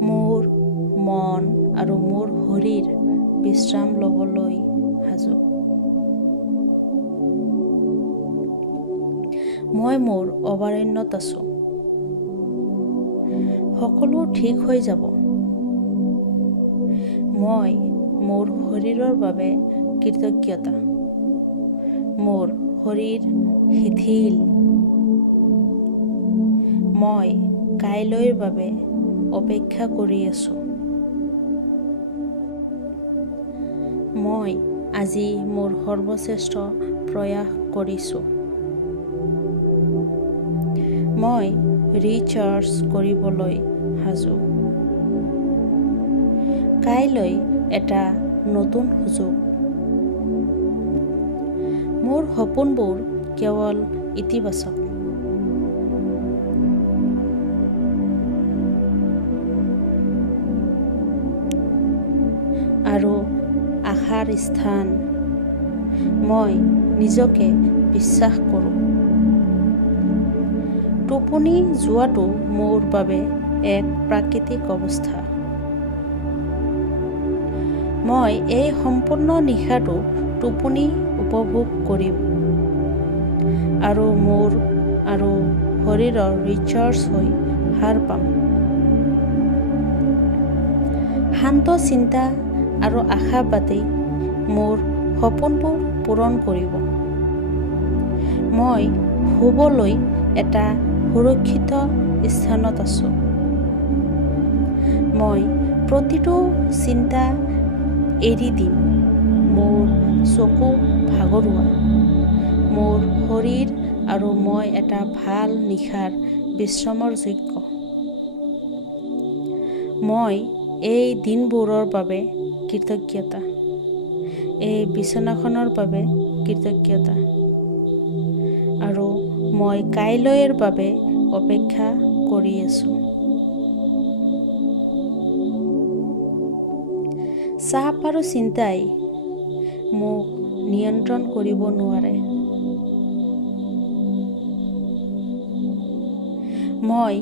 মোৰ মন আৰু মোৰ শৰীৰ বিশ্ৰাম ল'বলৈ সাজু। মই মোৰ অভয়াৰণ্যত আছোঁ। সকলো ঠিক হৈ যাব। মই মোৰ শৰীৰৰ বাবে কৃতজ্ঞতা। মোৰ শৰীৰ শিথিল। মই কাইলৈৰ বাবে অপেক্ষা কৰি আছোঁ। মই আজি মোৰ সৰ্বশ্ৰেষ্ঠ প্ৰয়াস কৰিছোঁ। মই ৰিচাৰ্জ কৰিবলৈ সাজু। কাইলৈ এটা নতুন সুযোগ। মোৰ সপোনবোৰ কেৱল ইতিবাচক। আৰু আশাৰ স্থান। মই নিজকে বিশ্বাস কৰোঁ। টোপনি যোৱাটো মোৰ বাবে এক প্ৰাকৃতিক অৱস্থা। মই এই সম্পূৰ্ণ নিশাটো টোপনি উপভোগ কৰিম আৰু মোৰ শৰীৰৰ ৰিচাৰ্জ হৈ সাৰ পাম। শান্ত চিন্তা আৰু আশাবাদী মোৰ সপোনবোৰ পূৰণ কৰিব। মই শুবলৈ এটা সুৰক্ষিত স্থানত আছোঁ। মই প্ৰতিটো চিন্তা এৰি দিম। মোৰ চকু ভাগৰুৱা। মোৰ শৰীৰ আৰু মই এটা ভাল নিশাৰ বিশ্ৰামৰ যোগ্য। মই এই দিনবোৰৰ বাবে কৃতজ্ঞতা। এই বিছনাখনৰ বাবে কৃতজ্ঞতা। আৰু মই কাইলৈৰ বাবে অপেক্ষা কৰি আছোঁ। চাপ আৰু চিন্তাই মোক নিয়ন্ত্ৰণ কৰিব নোৱাৰে। মই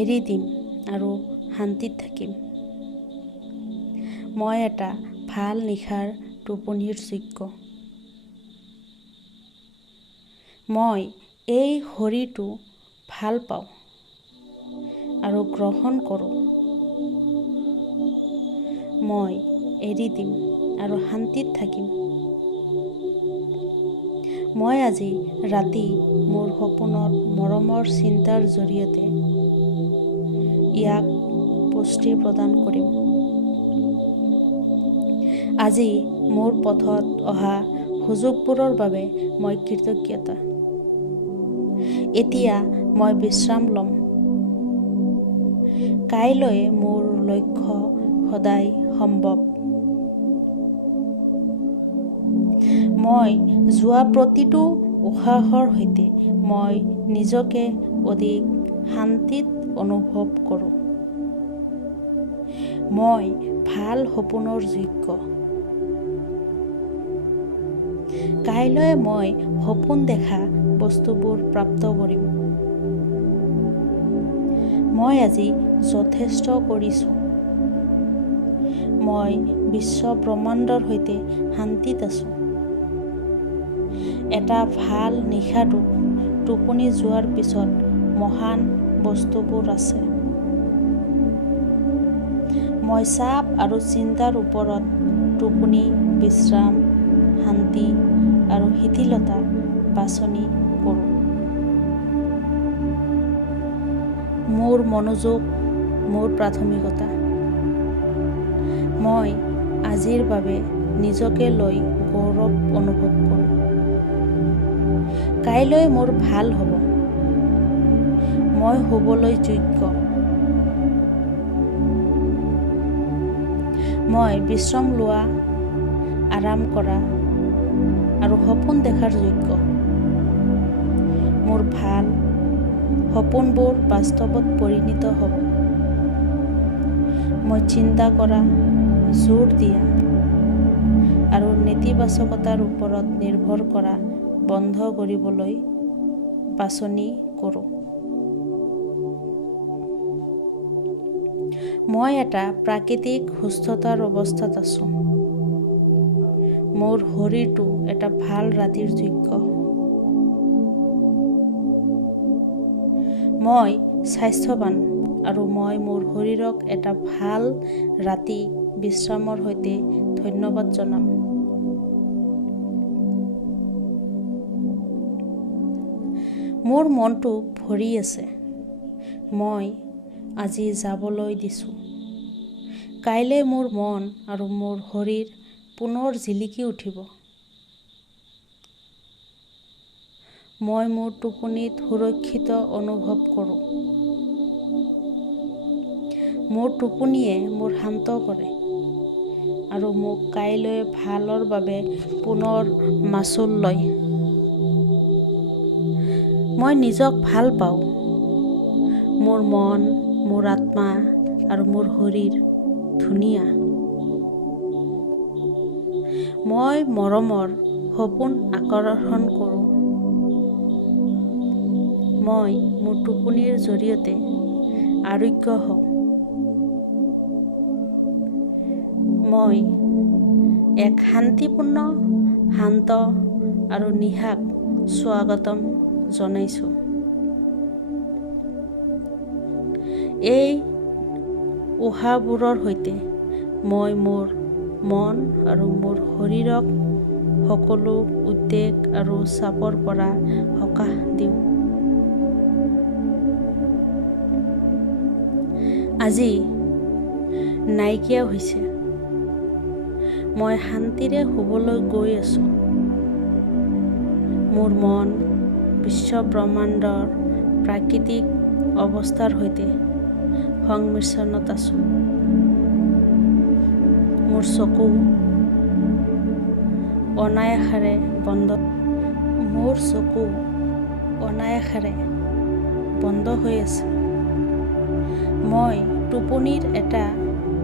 এৰি দিম আৰু শান্তিত থাকিম। মই এটা ভাল নিশাৰ টোপনিৰ যোগ্য। মই এই শৰীৰটো ভাল পাওঁ আৰু গ্ৰহণ কৰোঁ। মই এৰি দিম আৰু শান্তিত থাকিম। মই আজি ৰাতি মোৰ সপোনত মৰমৰ চিন্তাৰ জৰিয়তে ইয়াক পুষ্টি প্ৰদান কৰিম। আজি মোৰ পথত অহা সুযোগবোৰৰ বাবে মই কৃতজ্ঞতা। এতিয়া মই বিশ্ৰাম ল'ম। কাইলৈ মোৰ লক্ষ্য সদায় সম্ভৱ। মই যোৱা প্ৰতিটো উশাহৰ সৈতে মই নিজকে অধিক শান্তিত অনুভৱ কৰোঁ। মই ভাল সপোনৰ যোগ্য। কাইলৈ মই সপোন দেখা বস্তুবোৰ প্ৰাপ্ত কৰিম। মই আজি যথেষ্ট কৰিছোঁ। মই বিশ্ব ব্ৰহ্মাণ্ডৰ সৈতে শান্তিত আছোঁ। এটা ভাল নিশাটো টোপনি যোৱাৰ পিছত মহান বস্তুবোৰ আছে। মই চাপ আৰু চিন্তাৰ ওপৰত টোপনি, বিশ্ৰাম, শান্তি আৰু শিথিলতা বাছনি কৰোঁ। মোৰ মনোযোগ মোৰ প্ৰাথমিকতা। মই আজিৰ বাবে নিজকে লৈ গৌৰৱ অনুভৱ কৰোঁ। কাইলৈ মোৰ ভাল হ'ব। মই শুবলৈ যোগ্য। মই বিশ্ৰাম লোৱা, আৰাম কৰা আৰু সপোন দেখাৰ যোগ্য। মোৰ ভাল সপোনবোৰ বাস্তৱত পৰিণত হ'ব। মই চিন্তা কৰা, জোৰ দিয়া আৰু নেতিবাচকতাৰ ওপৰত নিৰ্ভৰ কৰা বন্ধ কৰিবলৈ বাছনি কৰোঁ। মই এটা প্ৰাকৃতিক সুস্থতাৰ অৱস্থাত আছোঁ। মোৰ শৰীৰটো এটা ভাল ৰাতিৰ যোগ্য। মই স্বাস্থ্যৱান আৰু মই মোৰ শৰীৰক এটা ভাল ৰাতি বিশ্ৰামৰ সৈতে ধন্যবাদ জনাম। মোৰ মনটো ভৰি আছে। মই আজি যাবলৈ দিছোঁ। কাইলৈ মোৰ মন আৰু মোৰ শৰীৰ পুনৰ জিলিকি উঠিব। মই মোৰ টোপনিত সুৰক্ষিত অনুভৱ কৰোঁ। মোৰ টোপনিয়ে মোক শান্ত কৰে আৰু মোক কাইলৈ ভালৰ বাবে পুনৰ মাচুল লয়। মই নিজক ভাল পাওঁ। মোৰ মন, মোৰ আত্মা আৰু মোৰ শৰীৰ ধুনীয়া। মই মৰমৰ সপোন আকৰ্ষণ কৰোঁ। মই মোৰ টোপনিৰ জৰিয়তে আৰোগ্য হওঁ। মই এক শান্তিপূৰ্ণ, শান্ত আৰু নিশাক স্বাগতম জনাইছোঁ। এই উশাহবোৰৰ সৈতে মই মোৰ মন আৰু মোৰ শৰীৰক সকলো উদ্বেগ আৰু চাপৰ পৰা সকাহ দিওঁ। আজি নাইকিয়া হৈছে। মই শান্তিৰে শুবলৈ গৈ আছোঁ। মোৰ মন বিশ্বব্ৰহ্মাণ্ডৰ প্ৰাকৃতিক অৱস্থাৰ সৈতে সংমিশ্ৰণত আছোঁ। মোৰ চকু অনায়াসেৰে বন্ধ হৈ আছে। মই টোপনিৰ এটা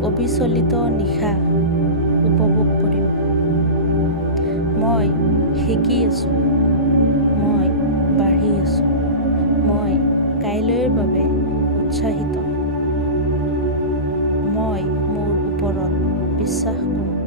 অবিচলিত নিশা উপভোগ কৰিম। মই শিকি আছোঁ। মই বাঢ়ি আছোঁ। মই কাইলৈৰ বাবে উৎসাহিত। মই মোৰ ওপৰত বিশ্বাস কৰোঁ।